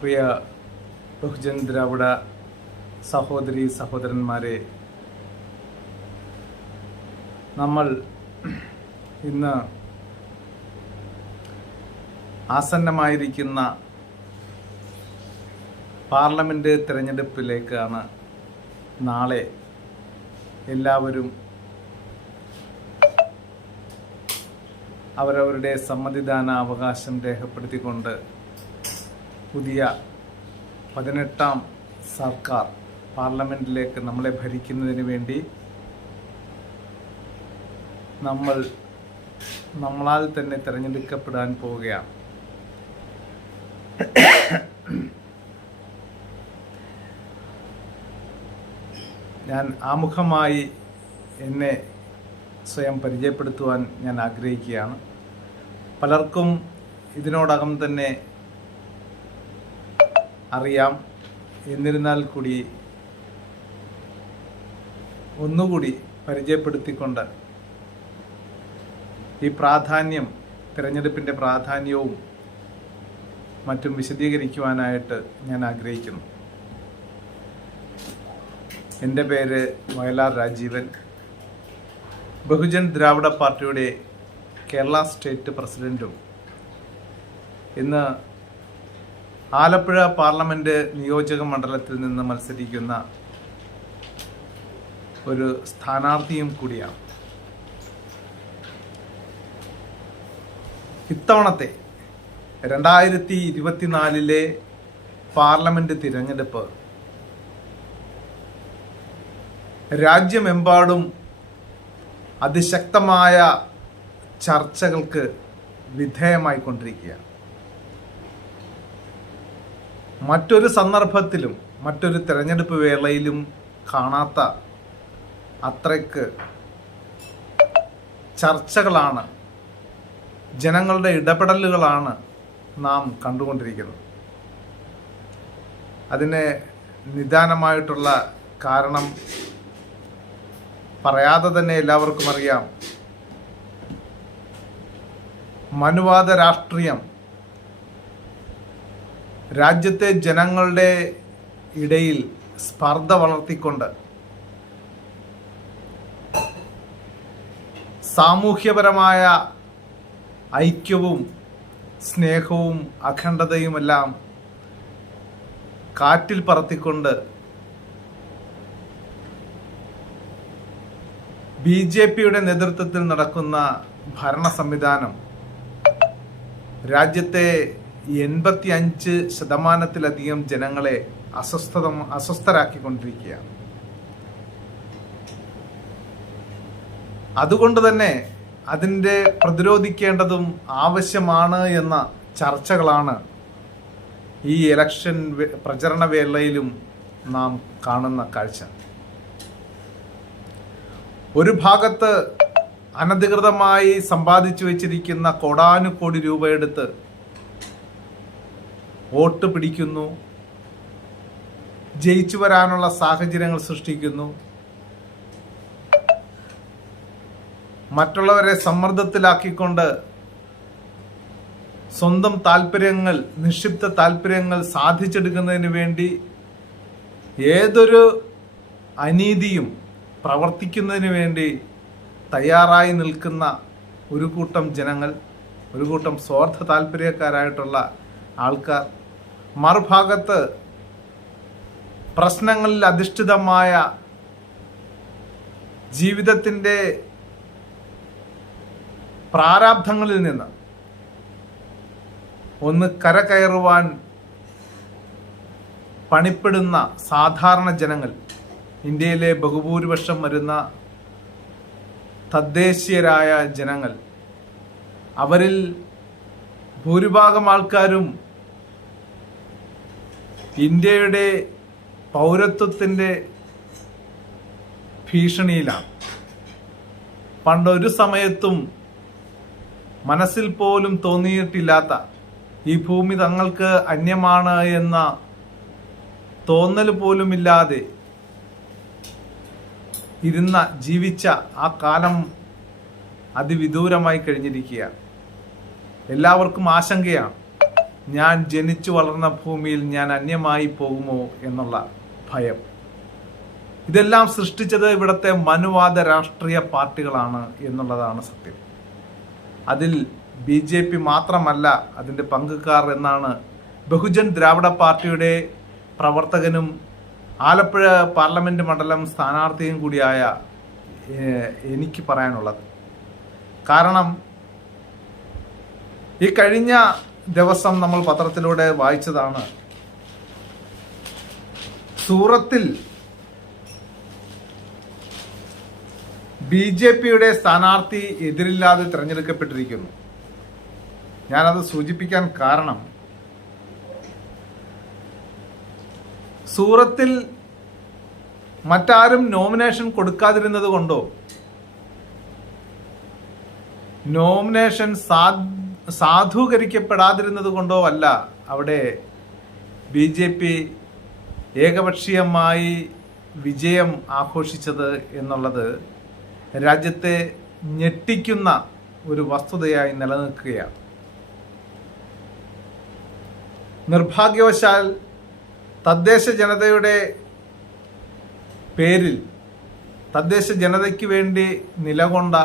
പ്രിയ ബഹുജൻ ദ്രാവിഡ സഹോദരി സഹോദരന്മാരെ, നമ്മൾ ഇന്ന് ആസന്നമായിരിക്കുന്ന പാർലമെൻറ്റ് തിരഞ്ഞെടുപ്പിലേക്കാണ് നാളെ എല്ലാവരും അവരവരുടെ സമ്മതിദാന അവകാശം രേഖപ്പെടുത്തിക്കൊണ്ട് പുതിയ 18ാം സർക്കാർ പാർലമെൻറ്റിലേക്ക് നമ്മളെ ഭരിക്കുന്നതിന് വേണ്ടി നമ്മളാൽ തന്നെ തിരഞ്ഞെടുക്കപ്പെടാൻ പോവുകയാണ്. ഞാൻ ആമുഖമായി എന്നെ സ്വയം പരിചയപ്പെടുത്തുവാൻ ഞാൻ ആഗ്രഹിക്കുകയാണ്. പലർക്കും ഇതിനോടകം തന്നെ അറിയാം. എന്നിരുന്നാൽ കൂടി ഒന്നുകൂടി പരിചയപ്പെടുത്തിക്കൊണ്ട് ഈ തിരഞ്ഞെടുപ്പിൻ്റെ പ്രാധാന്യവും മറ്റും വിശദീകരിക്കുവാനായിട്ട് ഞാൻ ആഗ്രഹിക്കുന്നു. എൻ്റെ പേര് വയലാർ രാജീവൻ, ബഹുജൻ ദ്രാവിഡ പാർട്ടിയുടെ കേരള സ്റ്റേറ്റ് പ്രസിഡൻറ്റും ഇന്ന് ആലപ്പുഴ പാർലമെൻറ്റ് നിയോജക മണ്ഡലത്തിൽ നിന്ന് മത്സരിക്കുന്ന ഒരു സ്ഥാനാർത്ഥിയും കൂടിയാണ്. ഇത്തവണത്തെ 2024 പാർലമെൻറ്റ് തിരഞ്ഞെടുപ്പ് രാജ്യമെമ്പാടും അതിശക്തമായ ചർച്ചകൾക്ക് വിധേയമായിക്കൊണ്ടിരിക്കുകയാണ്. മറ്റൊരു സന്ദർഭത്തിലും മറ്റൊരു തിരഞ്ഞെടുപ്പ് വേളയിലും കാണാത്ത അത്രയ്ക്ക് ചർച്ചകളാണ്, ജനങ്ങളുടെ ഇടപെടലുകളാണ് നാം കണ്ടുകൊണ്ടിരിക്കുന്നത്. അതിന് നിദാനമായിട്ടുള്ള കാരണം പറയാതെ തന്നെ എല്ലാവർക്കും അറിയാം. മനുവാദ രാഷ്ട്രീയം രാജ്യത്തെ ജനങ്ങളുടെ ഇടയിൽ സ്പർദ്ധ വളർത്തിക്കൊണ്ട് സാമൂഹ്യപരമായ ഐക്യവും സ്നേഹവും അഖണ്ഡതയുമെല്ലാം കാറ്റിൽ പറത്തിക്കൊണ്ട് BJPയുടെ നേതൃത്വത്തിൽ നടക്കുന്ന ഭരണ സംവിധാനം രാജ്യത്തെ 85% ജനങ്ങളെ അസ്വസ്ഥരാക്കിക്കൊണ്ടിരിക്കുകയാണ്. അതുകൊണ്ട് തന്നെ അതിൻ്റെ പ്രതിരോധിക്കേണ്ടതും ആവശ്യമാണ് എന്ന ചർച്ചകളാണ് ഈ ഇലക്ഷൻ പ്രചരണ വേളയിലും നാം കാണുന്ന കാഴ്ച. ഒരു ഭാഗത്ത് അനധികൃതമായി സമ്പാദിച്ചു വച്ചിരിക്കുന്ന കോടാനുകോടി രൂപ എടുത്ത് വോട്ട് പിടിക്കുന്നു, ജയിച്ചു വരാനുള്ള സാഹചര്യങ്ങൾ സൃഷ്ടിക്കുന്നു, മറ്റുള്ളവരെ സമ്മർദ്ദത്തിലാക്കിക്കൊണ്ട് സ്വന്തം താല്പര്യങ്ങൾ, നിക്ഷിപ്ത താല്പര്യങ്ങൾ സാധിച്ചെടുക്കുന്നതിന് വേണ്ടി ഏതൊരു അനീതിയും പ്രവർത്തിക്കുന്നതിന് വേണ്ടി തയ്യാറായി നിൽക്കുന്ന ഒരു കൂട്ടം ജനങ്ങൾ, ഒരു കൂട്ടം സ്വാർത്ഥ താല്പര്യക്കാരായിട്ടുള്ള ആൾക്കാർ, മറുഭാഗത്ത് പ്രശ്നങ്ങളിൽ അധിഷ്ഠിതമായ ജീവിതത്തിൻ്റെ പ്രാരാബ്ധങ്ങളിൽ നിന്ന് ഒന്ന് കരകയറുവാൻ പണിപ്പെടുന്ന സാധാരണ ജനങ്ങൾ, ഇന്ത്യയിലെ ബഹുഭൂരിപക്ഷം വരുന്ന തദ്ദേശീയരായ ജനങ്ങൾ, അവരിൽ ഭൂരിഭാഗം ആൾക്കാരും ഇന്ത്യയുടെ പൗരത്വത്തിൻ്റെ ഭീഷണിയിലാണ്. പണ്ടൊരു സമയത്തും മനസ്സിൽ പോലും തോന്നിയിട്ടില്ലാത്ത, ഈ ഭൂമി തങ്ങൾക്ക് അന്യമാണ് എന്ന തോന്നൽ പോലുമില്ലാതെ ജീവിച്ച ആ കാലം അതിവിദൂരമായി കഴിഞ്ഞിരിക്കുകയാണ്. എല്ലാവർക്കും ആശങ്കയാണ്. ഞാൻ ജനിച്ചു വളർന്ന ഭൂമിയിൽ ഞാൻ അന്യമായി പോകുമോ എന്നുള്ള ഭയം. ഇതെല്ലാം സൃഷ്ടിച്ചത് ഇവിടുത്തെ മനുവാദ രാഷ്ട്രീയ പാർട്ടികളാണ് എന്നുള്ളതാണ് സത്യം. അതിൽ BJP മാത്രമല്ല അതിൻ്റെ പങ്കുകാർ എന്നാണ് ബഹുജൻ ദ്രാവിഡ പാർട്ടിയുടെ പ്രവർത്തകനും ആലപ്പുഴ പാർലമെന്റ് മണ്ഡലം സ്ഥാനാർത്ഥിയും കൂടിയായ എനിക്ക് പറയാനുള്ളത്. കാരണം ഈ കഴിഞ്ഞ ദിവസം നമ്മൾ പത്രത്തിലൂടെ വായിച്ചതാണ്, സൂറത്തിൽ BJPയുടെ സ്ഥാനാർത്ഥി എതിരില്ലാതെ തിരഞ്ഞെടുക്കപ്പെട്ടിരിക്കുന്നു. ഞാനത് സൂചിപ്പിക്കാൻ കാരണം, സൂറത്തിൽ മറ്റാരും നോമിനേഷൻ കൊടുക്കാതിരുന്നത് കൊണ്ടോ നോമിനേഷൻ സാധൂകരിക്കപ്പെടാതിരുന്നത് കൊണ്ടോ അല്ല അവിടെ BJP ഏകപക്ഷീയമായി വിജയം ആഘോഷിച്ചത് എന്നുള്ളത് രാജ്യത്തെ ഞെട്ടിക്കുന്ന ഒരു വസ്തുതയായി നിലനിൽക്കുകയാണ്. നിർഭാഗ്യവശാൽ തദ്ദേശ ജനതയുടെ പേരിൽ, തദ്ദേശ ജനതയ്ക്ക് വേണ്ടി നിലകൊണ്ട,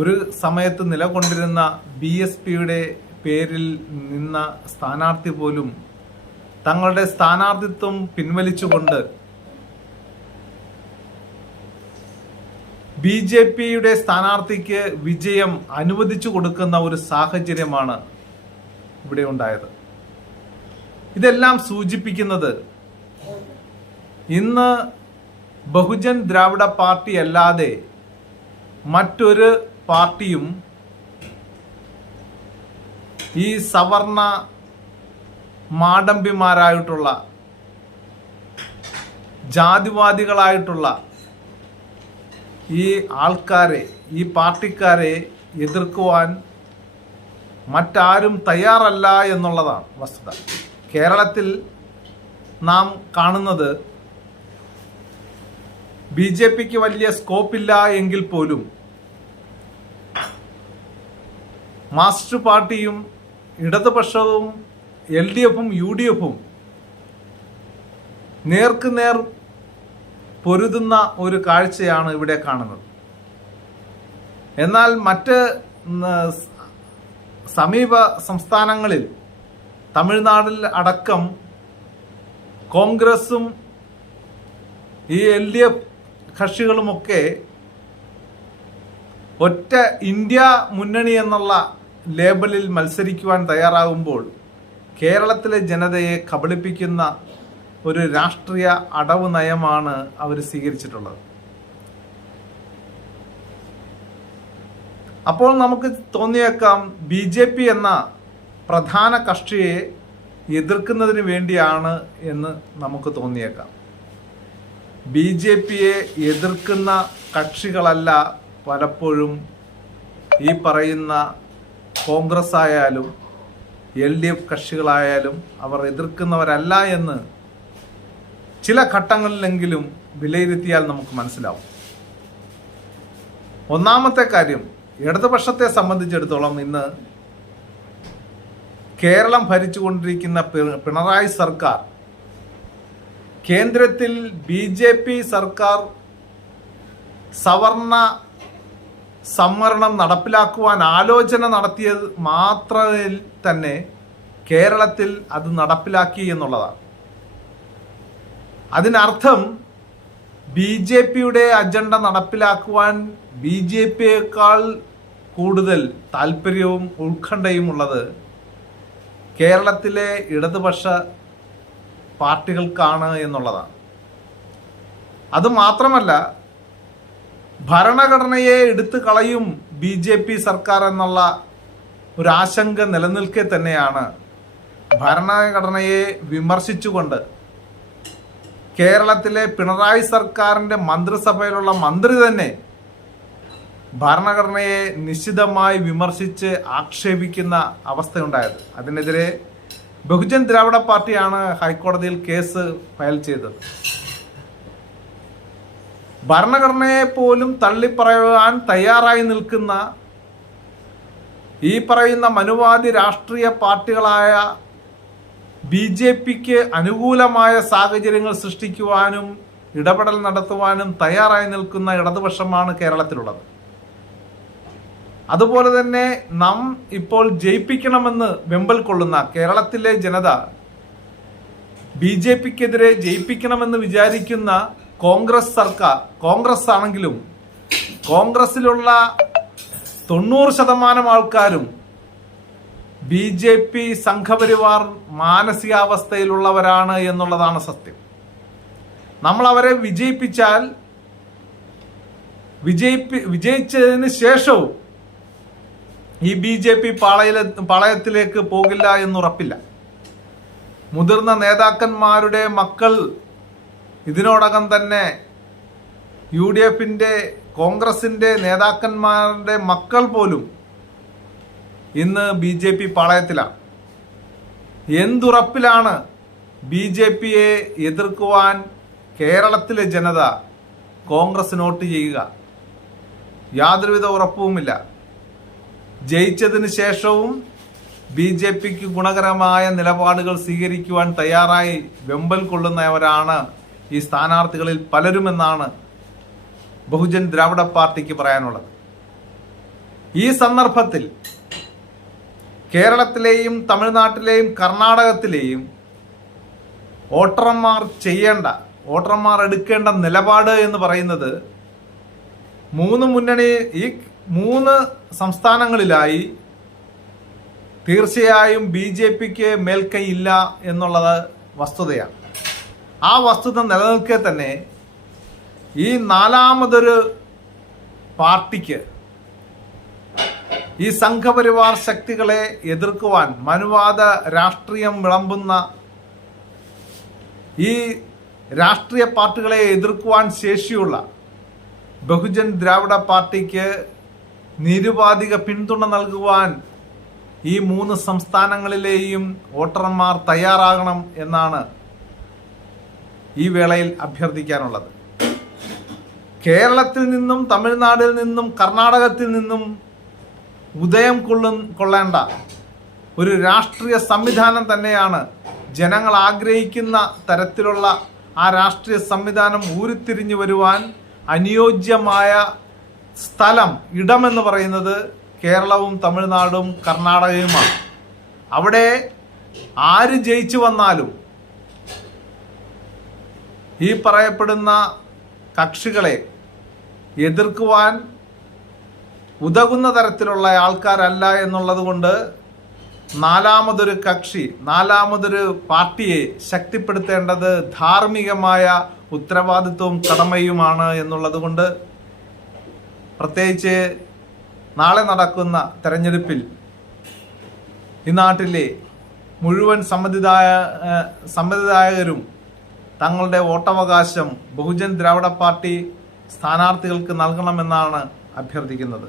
ഒരു സമയത്ത് നിലകൊണ്ടിരുന്ന BSPയുടെ പേരിൽ നിന്ന സ്ഥാനാർത്ഥി പോലും തങ്ങളുടെ സ്ഥാനാർത്ഥിത്വം പിൻവലിച്ചുകൊണ്ട് BJPയുടെ സ്ഥാനാർത്ഥിക്ക് വിജയം അനുവദിച്ചു കൊടുക്കുന്ന ഒരു സാഹചര്യമാണ് ഇവിടെ ഉണ്ടായത്. ഇതെല്ലാം സൂചിപ്പിക്കുന്നത് ഇന്ന് ബഹുജൻ ദ്രാവിഡ പാർട്ടി അല്ലാതെ മറ്റൊരു പാർട്ടിയും ഈ സവർണ മാടമ്പിമാരായിട്ടുള്ള, ജാതിവാദികളായിട്ടുള്ള ഈ ആൾക്കാരെ, ഈ പാർട്ടിക്കാരെ എതിർക്കുവാൻ മറ്റാരും തയ്യാറല്ല എന്നുള്ളതാണ് വസ്തുത. കേരളത്തിൽ നാം കാണുന്നത് BJPക്ക് വലിയ സ്കോപ്പില്ല എങ്കിൽ പോലും മാർക്സിസ്റ്റ് പാർട്ടിയും ഇടതുപക്ഷവും LDFും UDFും നേർക്കുനേർ പൊരുതുന്ന ഒരു കാഴ്ചയാണ് ഇവിടെ കാണുന്നത്. എന്നാൽ മറ്റ് സമീപ സംസ്ഥാനങ്ങളിൽ, തമിഴ്നാട്ടിൽ അടക്കം കോൺഗ്രസും ഈ LDF കക്ഷികളുമൊക്കെ ഒറ്റ ഇന്ത്യ മുന്നണി എന്നുള്ള ലേബലിൽ മത്സരിക്കുവാൻ തയ്യാറാകുമ്പോൾ കേരളത്തിലെ ജനതയെ കബളിപ്പിക്കുന്ന ഒരു രാഷ്ട്രീയ അടവ് നയമാണ് അവർ സ്വീകരിച്ചിട്ടുള്ളത്. അപ്പോൾ നമുക്ക് തോന്നിയേക്കാം BJP എന്ന പ്രധാന കക്ഷിയെ എതിർക്കുന്നതിന് വേണ്ടിയാണ് എന്ന് നമുക്ക് തോന്നിയേക്കാം. BJPയെ എതിർക്കുന്ന കക്ഷികളല്ല പലപ്പോഴും ഈ പറയുന്ന കോൺഗ്രസ് ആയാലും LDF കക്ഷികളായാലും അവർ എതിർക്കുന്നവരല്ല എന്ന് ചില ഘട്ടങ്ങളിലെങ്കിലും വിലയിരുത്തിയാൽ നമുക്ക് മനസ്സിലാവും. ഒന്നാമത്തെ കാര്യം, ഇടതുപക്ഷത്തെ സംബന്ധിച്ചിടത്തോളം ഇന്ന് കേരളം ഭരിച്ചുകൊണ്ടിരിക്കുന്ന പിണറായി സർക്കാർ, കേന്ദ്രത്തിൽ BJP സർക്കാർ സവർണ സംവരണം നടപ്പിലാക്കുവാൻ ആലോചന നടത്തിയത് മാത്രത്തിൽ തന്നെ കേരളത്തിൽ അത് നടപ്പിലാക്കി എന്നുള്ളതാണ്. അതിനർത്ഥം BJPയുടെ അജണ്ട നടപ്പിലാക്കുവാൻ BJPയേക്കാൾ കൂടുതൽ താല്പര്യവും ഉത്കണ്ഠയും ഉള്ളത് കേരളത്തിലെ ഇടതുപക്ഷ പാർട്ടികൾക്കാണ് എന്നുള്ളതാണ്. അതുമാത്രമല്ല, ഭരണഘടനയെ എടുത്തു കളയും BJP സർക്കാർ എന്നുള്ള ഒരു ആശങ്ക നിലനിൽക്കെ തന്നെയാണ് ഭരണഘടനയെ വിമർശിച്ചുകൊണ്ട് കേരളത്തിലെ പിണറായി സർക്കാരിൻ്റെ മന്ത്രിസഭയിലുള്ള മന്ത്രി തന്നെ ഭരണഘടനയെ നിശിതമായി വിമർശിച്ച് ആക്ഷേപിക്കുന്ന അവസ്ഥയുണ്ടായത്. അതിനെതിരെ ബഹുജൻ ദ്രാവിഡ പാർട്ടിയാണ് ഹൈക്കോടതിയിൽ കേസ് ഫയൽ ചെയ്തത്. ഭരണഘടനയെ പോലും തള്ളിപ്പറയാൻ തയ്യാറായി നിൽക്കുന്ന ഈ പറയുന്ന മനുവാദി രാഷ്ട്രീയ പാർട്ടികളായ BJPക്ക് അനുകൂലമായ സാഹചര്യങ്ങൾ സൃഷ്ടിക്കുവാനും ഇടപെടൽ നടത്തുവാനും തയ്യാറായി നിൽക്കുന്ന ഇടതുപക്ഷമാണ് കേരളത്തിലുള്ളത്. അതുപോലെ തന്നെ നാം ഇപ്പോൾ ജയിപ്പിക്കണമെന്ന് വെമ്പൽ കൊള്ളുന്ന കേരളത്തിലെ ജനത BJPക്കെതിരെ ജയിപ്പിക്കണമെന്ന് വിചാരിക്കുന്ന കോൺഗ്രസ് ആണെങ്കിലും കോൺഗ്രസിലുള്ള 90% ആൾക്കാരും BJP സംഘപരിവാർ മാനസികാവസ്ഥയിലുള്ളവരാണ് എന്നുള്ളതാണ് സത്യം. നമ്മൾ അവരെ വിജയിപ്പിച്ചാൽ വിജയിച്ചതിന് ശേഷവും ഈ BJP പാളയത്തിലേക്ക് പോകില്ല എന്നുറപ്പില്ല. മുതിർന്ന നേതാക്കന്മാരുടെ മക്കൾ ഇതിനോടകം തന്നെ UDFന്റെ കോൺഗ്രസിന്റെ നേതാക്കന്മാരുടെ മക്കൾ പോലും ഇന്ന് BJP പാളയത്തിലാണ്. എന്തുറപ്പിലാണ് BJPയെ എതിർക്കുവാൻ കേരളത്തിലെ ജനത കോൺഗ്രസ് വോട്ട് ചെയ്യുക? യാതൊരുവിധ ഉറപ്പുമില്ല. ജയിച്ചതിന് ശേഷവും BJPക്ക് ഗുണകരമായ നിലപാടുകൾ സ്വീകരിക്കുവാൻ തയ്യാറായി വെമ്പൽ കൊള്ളുന്നവരാണ് ഈ സ്ഥാനാർത്ഥികളിൽ പലരുമെന്നാണ് ബഹുജൻ ദ്രാവിഡ പാർട്ടിക്ക് പറയാനുള്ളത്. ഈ സന്ദർഭത്തിൽ കേരളത്തിലെയും തമിഴ്നാട്ടിലെയും കർണാടകത്തിലെയും വോട്ടർമാർ എടുക്കേണ്ട നിലപാട് എന്ന് പറയുന്നത് ഈ 3 സംസ്ഥാനങ്ങളിലായി തീർച്ചയായും BJPക്ക് മേൽക്കൈ ഇല്ല എന്നുള്ളത് വസ്തുതയാണ്. ആ വസ്തുത നിലനിൽക്കെ തന്നെ ഈ 4മതൊരു പാർട്ടിക്ക് ഈ സംഘപരിവാർ ശക്തികളെ എതിർക്കുവാൻ മനുവാദ രാഷ്ട്രീയം വിളമ്പുന്ന ഈ രാഷ്ട്രീയ പാർട്ടികളെ എതിർക്കുവാൻ ശേഷിയുള്ള ബഹുജൻ ദ്രാവിഡ പാർട്ടിക്ക് നിരുപാധിക പിന്തുണ നൽകുവാൻ ഈ 3 സംസ്ഥാനങ്ങളിലെയും വോട്ടർമാർ തയ്യാറാകണം എന്നാണ് ഈ വേളയിൽ അഭ്യർത്ഥിക്കാനുള്ളത്. കേരളത്തിൽ നിന്നും തമിഴ്നാടിൽ നിന്നും കർണാടകത്തിൽ നിന്നും ഉദയം കൊള്ളേണ്ട ഒരു രാഷ്ട്രീയ സംവിധാനം തന്നെയാണ് ജനങ്ങൾ ആഗ്രഹിക്കുന്ന തരത്തിലുള്ള ആ രാഷ്ട്രീയ സംവിധാനം ഉരുത്തിരിഞ്ഞു വരുവാൻ അനുയോജ്യമായ ഇടമെന്ന് പറയുന്നത് കേരളവും തമിഴ്നാടും കർണാടകയുമാണ്. അവിടെ ആര് ജയിച്ചു വന്നാലും ഈ പറയപ്പെടുന്ന കക്ഷികളെ എതിർക്കുവാൻ ഉതകുന്ന തരത്തിലുള്ള ആൾക്കാരല്ല എന്നുള്ളത് കൊണ്ട് 4മതൊരു പാർട്ടിയെ ശക്തിപ്പെടുത്തേണ്ടത് ധാർമ്മികമായ ഉത്തരവാദിത്വവും കടമയുമാണ് എന്നുള്ളത് കൊണ്ട് പ്രത്യേകിച്ച് നാളെ നടക്കുന്ന തെരഞ്ഞെടുപ്പിൽ ഈ നാട്ടിലെ മുഴുവൻ സമ്മതിദായകരും തങ്ങളുടെ വോട്ടവകാശം ബഹുജൻ ദ്രാവിഡ പാർട്ടി സ്ഥാനാർത്ഥികൾക്ക് നൽകണമെന്നാണ് അഭ്യർത്ഥിക്കുന്നത്.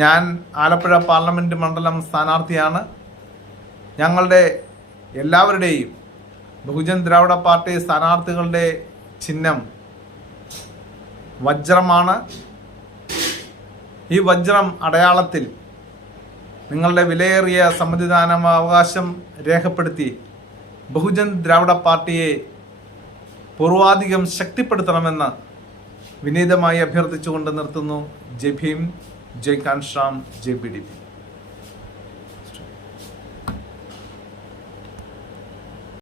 ഞാൻ ആലപ്പുഴ പാർലമെന്റ് മണ്ഡലം സ്ഥാനാർത്ഥിയാണ്. ഞങ്ങളുടെ എല്ലാവരുടെയും ബഹുജൻ ദ്രാവിഡ പാർട്ടി സ്ഥാനാർത്ഥികളുടെ ചിഹ്നം വജ്രമാണ്. ഈ വജ്രം അടയാളത്തിൽ നിങ്ങളുടെ വിലയേറിയ സമ്മതിദാനാവകാശം രേഖപ്പെടുത്തി ബഹുജൻ ദ്രാവിഡ പാർട്ടിയെ പൂർവാധികം ശക്തിപ്പെടുത്തണമെന്ന് വിനീതമായി അഭ്യർത്ഥിച്ചുകൊണ്ട് നിർത്തുന്നു. ജയ് ഭീം, ജയ് കാൻശ്രാം, ജയ് BDP.